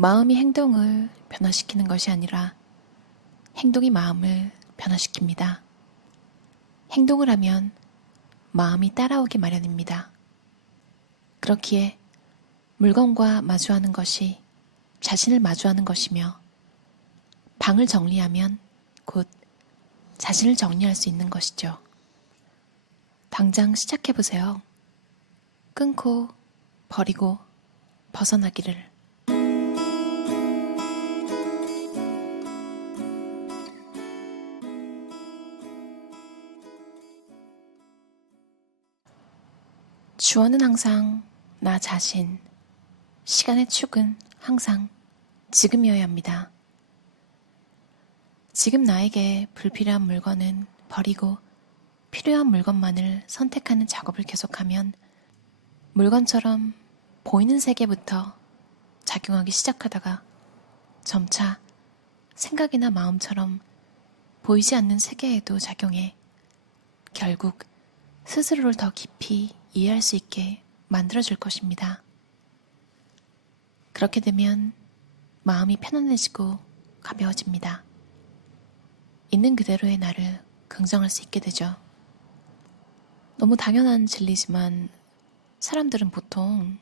마음이 행동을 변화시키는 것이 아니라 행동이 마음을 변화시킵니다. 행동을 하면 마음이 따라오기 마련입니다. 그렇기에 물건과 마주하는 것이 자신을 마주하는 것이며 방을 정리하면 곧 자신을 정리할 수 있는 것이죠. 당장 시작해보세요. 끊고 버리고 벗어나기를. 주어는 항상 나 자신, 시간의 축은 항상 지금이어야 합니다. 지금 나에게 불필요한 물건은 버리고 필요한 물건만을 선택하는 작업을 계속하면 물건처럼 보이는 세계부터 작용하기 시작하다가 점차 생각이나 마음처럼 보이지 않는 세계에도 작용해 결국 스스로를 더 깊이 이해할 수 있게 만들어줄 것입니다. 그렇게 되면 마음이 편안해지고 가벼워집니다. 있는 그대로의 나를 긍정할 수 있게 되죠. 너무 당연한 진리지만 사람들은 보통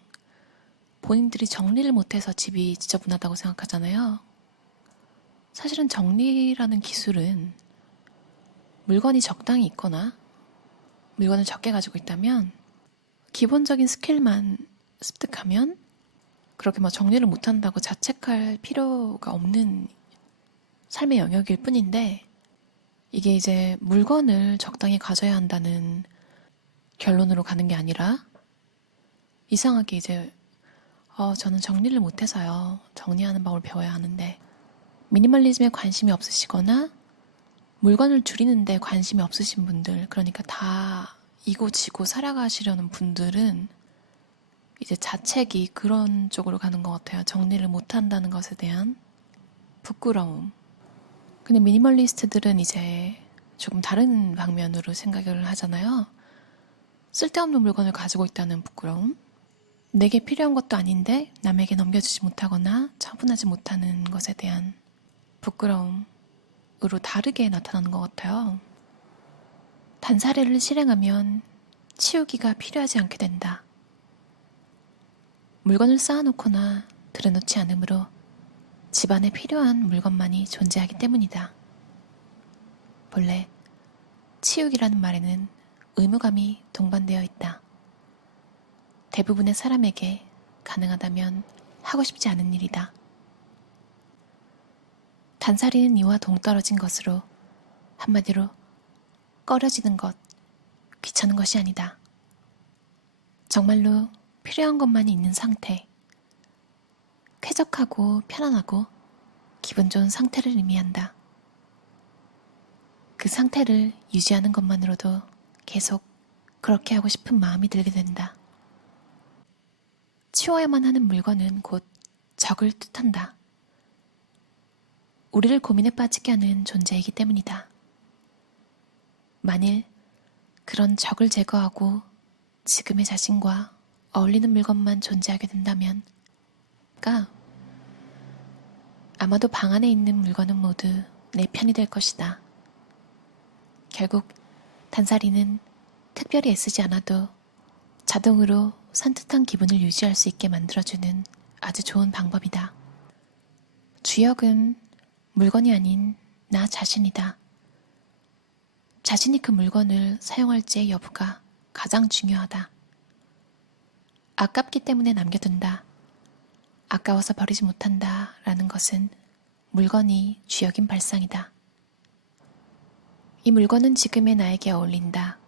본인들이 정리를 못해서 집이 지저분하다고 생각하잖아요. 사실은 정리라는 기술은 물건이 적당히 있거나 물건을 적게 가지고 있다면 기본적인 스킬만 습득하면 그렇게 뭐 정리를 못한다고 자책할 필요가 없는 삶의 영역일 뿐인데 이게 이제 물건을 적당히 가져야 한다는 결론으로 가는 게 아니라 이상하게 이제 어, 저는 정리를 못해서요. 정리하는 법을 배워야 하는데 미니멀리즘에 관심이 없으시거나 물건을 줄이는데 관심이 없으신 분들 그러니까 다 이고 지고 살아가시려는 분들은 이제 자책이 그런 쪽으로 가는 것 같아요. 정리를 못한다는 것에 대한 부끄러움. 근데 미니멀리스트들은 이제 조금 다른 방면으로 생각을 하잖아요. 쓸데없는 물건을 가지고 있다는 부끄러움. 내게 필요한 것도 아닌데 남에게 넘겨주지 못하거나 처분하지 못하는 것에 대한 부끄러움으로 다르게 나타나는 것 같아요. 단사례를 실행하면 치우기가 필요하지 않게 된다. 물건을 쌓아놓거나 들여놓지 않으므로 집안에 필요한 물건만이 존재하기 때문이다. 본래 치우기라는 말에는 의무감이 동반되어 있다. 대부분의 사람에게 가능하다면 하고 싶지 않은 일이다. 단사리는 이와 동떨어진 것으로 한마디로 꺼려지는 것, 귀찮은 것이 아니다. 정말로 필요한 것만이 있는 상태, 쾌적하고 편안하고 기분 좋은 상태를 의미한다. 그 상태를 유지하는 것만으로도 계속 그렇게 하고 싶은 마음이 들게 된다. 치워야만 하는 물건은 곧 적을 뜻한다. 우리를 고민에 빠지게 하는 존재이기 때문이다. 만일 그런 적을 제거하고 지금의 자신과 어울리는 물건만 존재하게 된다면, 까 아마도 방 안에 있는 물건은 모두 내 편이 될 것이다. 결국 단사리는 특별히 애쓰지 않아도 자동으로 산뜻한 기분을 유지할 수 있게 만들어주는 아주 좋은 방법이다. 주역은 물건이 아닌 나 자신이다. 자신이 그 물건을 사용할지의 여부가 가장 중요하다. 아깝기 때문에 남겨둔다. 아까워서 버리지 못한다. 라는 것은 물건이 주역인 발상이다. 이 물건은 지금의 나에게 어울린다.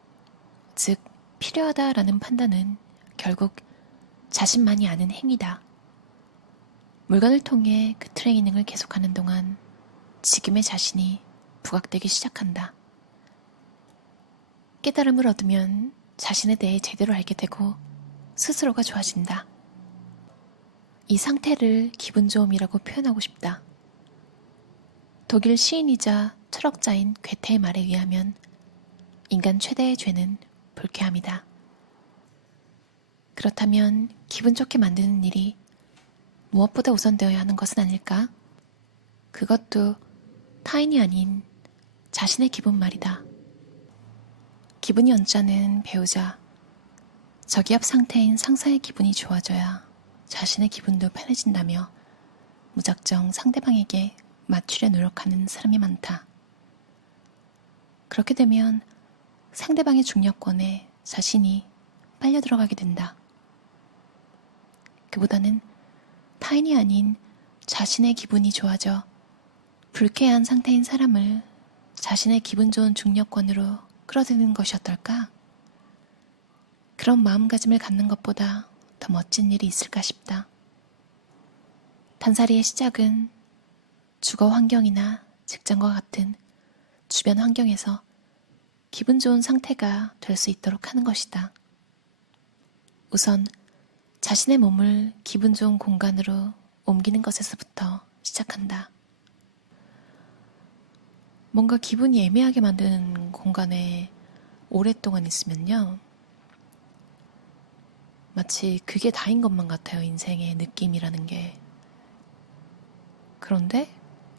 즉, 필요하다라는 판단은 결국 자신만이 아는 행위다. 물건을 통해 그 트레이닝을 계속하는 동안 지금의 자신이 부각되기 시작한다. 깨달음을 얻으면 자신에 대해 제대로 알게 되고 스스로가 좋아진다. 이 상태를 기분 좋음이라고 표현하고 싶다. 독일 시인이자 철학자인 괴테의 말에 의하면 인간 최대의 죄는 불쾌함이다. 그렇다면 기분 좋게 만드는 일이 무엇보다 우선되어야 하는 것은 아닐까? 그것도 타인이 아닌 자신의 기분 말이다. 기분이 언짢은 배우자, 저기압 상태인 상사의 기분이 좋아져야 자신의 기분도 편해진다며 무작정 상대방에게 맞추려 노력하는 사람이 많다. 그렇게 되면 상대방의 중력권에 자신이 빨려 들어가게 된다. 그보다는 타인이 아닌 자신의 기분이 좋아져 불쾌한 상태인 사람을 자신의 기분 좋은 중력권으로 끌어들이는 것이 어떨까? 그런 마음가짐을 갖는 것보다 더 멋진 일이 있을까 싶다. 단살이의 시작은 주거 환경이나 직장과 같은 주변 환경에서 기분 좋은 상태가 될 수 있도록 하는 것이다. 우선 자신의 몸을 기분 좋은 공간으로 옮기는 것에서부터 시작한다. 뭔가 기분이 애매하게 만드는 공간에 오랫동안 있으면요. 마치 그게 다인 것만 같아요. 인생의 느낌이라는 게. 그런데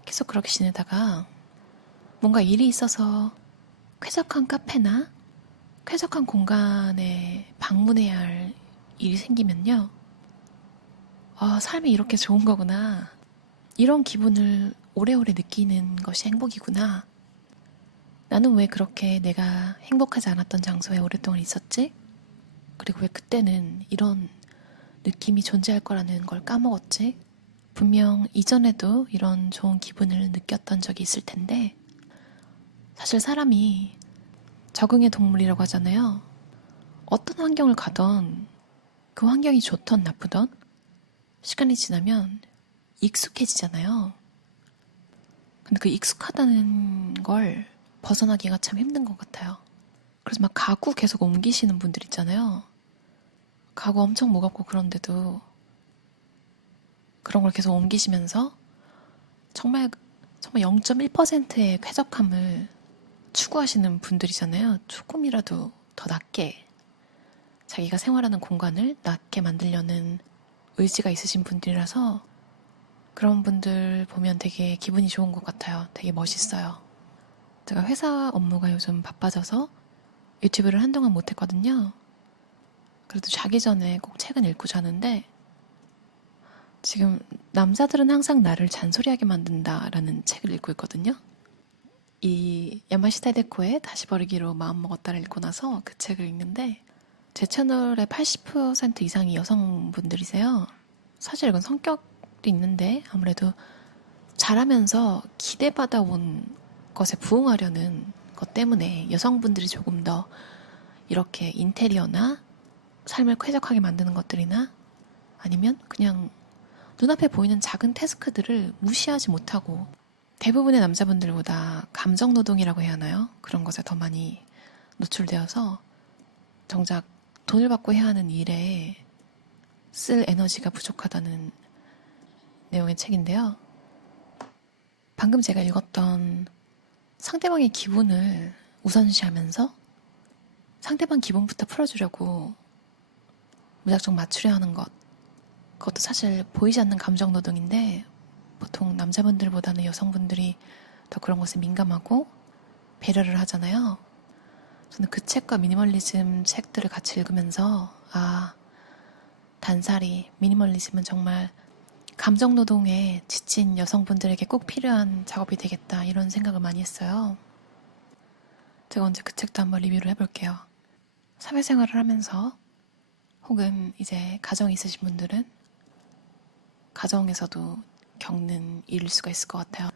계속 그렇게 지내다가 뭔가 일이 있어서 쾌적한 카페나 쾌적한 공간에 방문해야 할 일이 생기면요. 아, 삶이 이렇게 좋은 거구나. 이런 기분을 오래오래 느끼는 것이 행복이구나. 나는 왜 그렇게 내가 행복하지 않았던 장소에 오랫동안 있었지? 그리고 왜 그때는 이런 느낌이 존재할 거라는 걸 까먹었지? 분명 이전에도 이런 좋은 기분을 느꼈던 적이 있을 텐데, 사실 사람이 적응의 동물이라고 하잖아요. 어떤 환경을 가던 그 환경이 좋던 나쁘던 시간이 지나면 익숙해지잖아요. 근데 그 익숙하다는 걸 벗어나기가 참 힘든 것 같아요. 그래서 막 가구 계속 옮기시는 분들 있잖아요. 가구 엄청 무겁고 그런데도 그런 걸 계속 옮기시면서 정말 정말 0.1%의 쾌적함을 추구하시는 분들이잖아요. 조금이라도 더 낮게 자기가 생활하는 공간을 낮게 만들려는 의지가 있으신 분들이라서 그런 분들 보면 되게 기분이 좋은 것 같아요. 되게 멋있어요. 제가 회사 업무가 요즘 바빠져서 유튜브를 한동안 못했거든요. 그래도 자기 전에 꼭 책은 읽고 자는데 지금 남자들은 항상 나를 잔소리하게 만든다라는 책을 읽고 있거든요. 이 야마시타 데코의 다시 버리기로 마음먹었다를 읽고 나서 그 책을 읽는데 제 채널의 80% 이상이 여성분들이세요. 사실 이건 성격도 있는데 아무래도 잘하면서 기대받아 온 것에 부응하려는 것 때문에 여성분들이 조금 더 이렇게 인테리어나 삶을 쾌적하게 만드는 것들이나 아니면 그냥 눈앞에 보이는 작은 태스크들을 무시하지 못하고 대부분의 남자분들보다 감정 노동이라고 해야 하나요? 그런 것에 더 많이 노출되어서 정작 돈을 받고 해야 하는 일에 쓸 에너지가 부족하다는 내용의 책인데요. 방금 제가 읽었던 상대방의 기분을 우선시하면서 상대방 기분부터 풀어주려고 무작정 맞추려 하는 것. 그것도 사실 보이지 않는 감정 노동인데 보통 남자분들보다는 여성분들이 더 그런 것에 민감하고 배려를 하잖아요. 저는 그 책과 미니멀리즘 책들을 같이 읽으면서 아 단살이 미니멀리즘은 정말 감정 노동에 지친 여성분들에게 꼭 필요한 작업이 되겠다 이런 생각을 많이 했어요. 제가 언제 그 책도 한번 리뷰를 해볼게요. 사회생활을 하면서 혹은 이제 가정이 있으신 분들은 가정에서도 겪는 일일 수가 있을 것 같아요.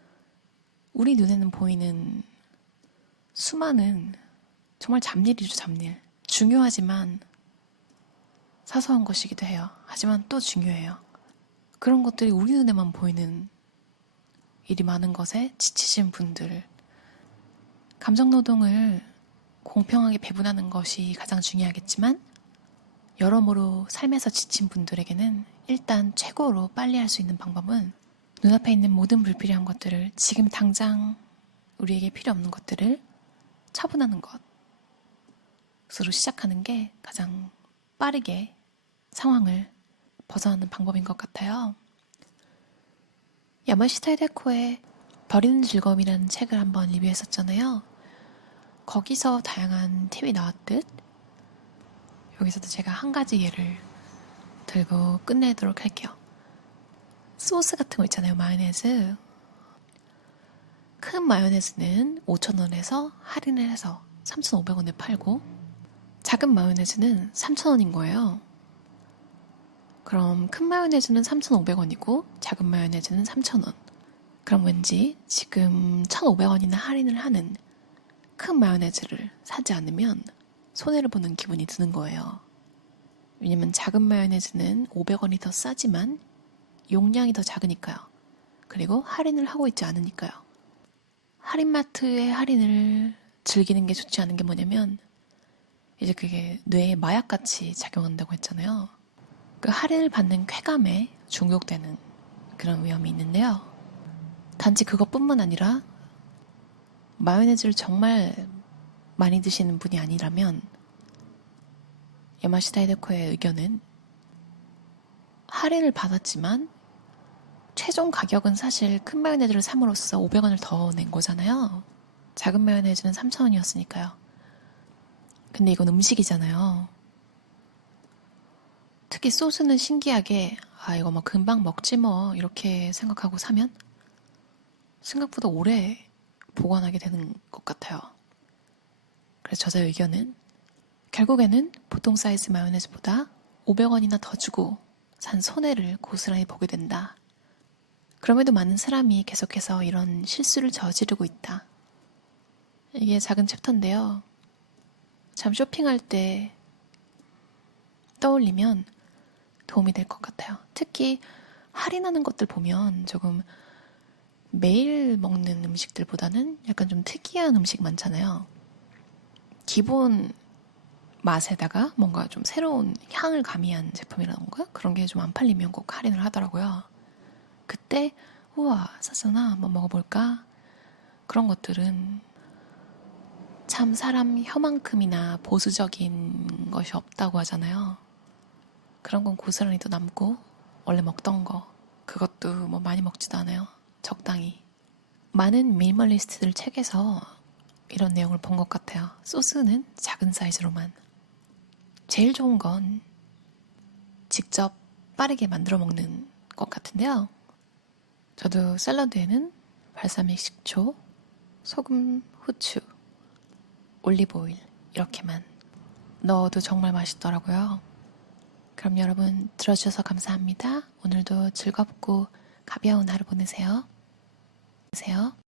우리 눈에는 보이는 수많은 정말 잡일이죠, 잡일. 중요하지만 사소한 것이기도 해요. 하지만 또 중요해요. 그런 것들이 우리 눈에만 보이는 일이 많은 것에 지치신 분들. 감정 노동을 공평하게 배분하는 것이 가장 중요하겠지만, 여러모로 삶에서 지친 분들에게는 일단 최고로 빨리 할 수 있는 방법은 눈앞에 있는 모든 불필요한 것들을 지금 당장 우리에게 필요 없는 것들을 처분하는 것으로 시작하는 게 가장 빠르게 상황을 벗어나는 방법인 것 같아요. 야마시타 히데코의 버리는 즐거움이라는 책을 한번 리뷰했었잖아요. 거기서 다양한 팁이 나왔듯 여기서도 제가 한 가지 예를 들고 끝내도록 할게요. 소스 같은 거 있잖아요. 마요네즈. 큰 마요네즈는 5,000원에서 할인을 해서 3,500원에 팔고 작은 마요네즈는 3,000원인 거예요. 그럼 큰 마요네즈는 3,500원이고 작은 마요네즈는 3,000원. 그럼 왠지 지금 1,500원이나 할인을 하는 큰 마요네즈를 사지 않으면 손해를 보는 기분이 드는 거예요. 왜냐면 작은 마요네즈는 500원이 더 싸지만 용량이 더 작으니까요. 그리고 할인을 하고 있지 않으니까요. 할인마트의 할인을 즐기는 게 좋지 않은 게 뭐냐면 이제 그게 뇌에 마약같이 작용한다고 했잖아요. 그 할인을 받는 쾌감에 중독되는 그런 위험이 있는데요. 단지 그것뿐만 아니라 마요네즈를 정말 많이 드시는 분이 아니라면 야마시타 히데코의 의견은 할인을 받았지만 최종 가격은 사실 큰 마요네즈를 삼으로써 500원을 더 낸 거잖아요. 작은 마요네즈는 3,000원이었으니까요. 근데 이건 음식이잖아요. 특히 소스는 신기하게 아 이거 뭐 금방 먹지 뭐 이렇게 생각하고 사면 생각보다 오래 보관하게 되는 것 같아요. 그래서 저자의 의견은 결국에는 보통 사이즈 마요네즈보다 500원이나 더 주고 산 손해를 고스란히 보게 된다. 그럼에도 많은 사람이 계속해서 이런 실수를 저지르고 있다. 이게 작은 챕터인데요. 참 쇼핑할 때 떠올리면 도움이 될 것 같아요. 특히 할인하는 것들 보면 조금 매일 먹는 음식들보다는 약간 좀 특이한 음식 많잖아요. 기본 맛에다가 뭔가 좀 새로운 향을 가미한 제품이라던가 그런 게 좀 안 팔리면 꼭 할인을 하더라고요. 그때 우와 샀구나 한번 먹어볼까 그런 것들은 참 사람 혀만큼이나 보수적인 것이 없다고 하잖아요. 그런 건 고스란히 또 남고 원래 먹던 거 그것도 뭐 많이 먹지도 않아요. 적당히 많은 미니멀리스트들 책에서 이런 내용을 본 것 같아요. 소스는 작은 사이즈로만 제일 좋은 건 직접 빠르게 만들어 먹는 것 같은데요. 저도 샐러드에는 발사믹 식초, 소금, 후추, 올리브 오일 이렇게만 넣어도 정말 맛있더라고요. 그럼 여러분 들어주셔서 감사합니다. 오늘도 즐겁고 가벼운 하루 보내세요. 보세요.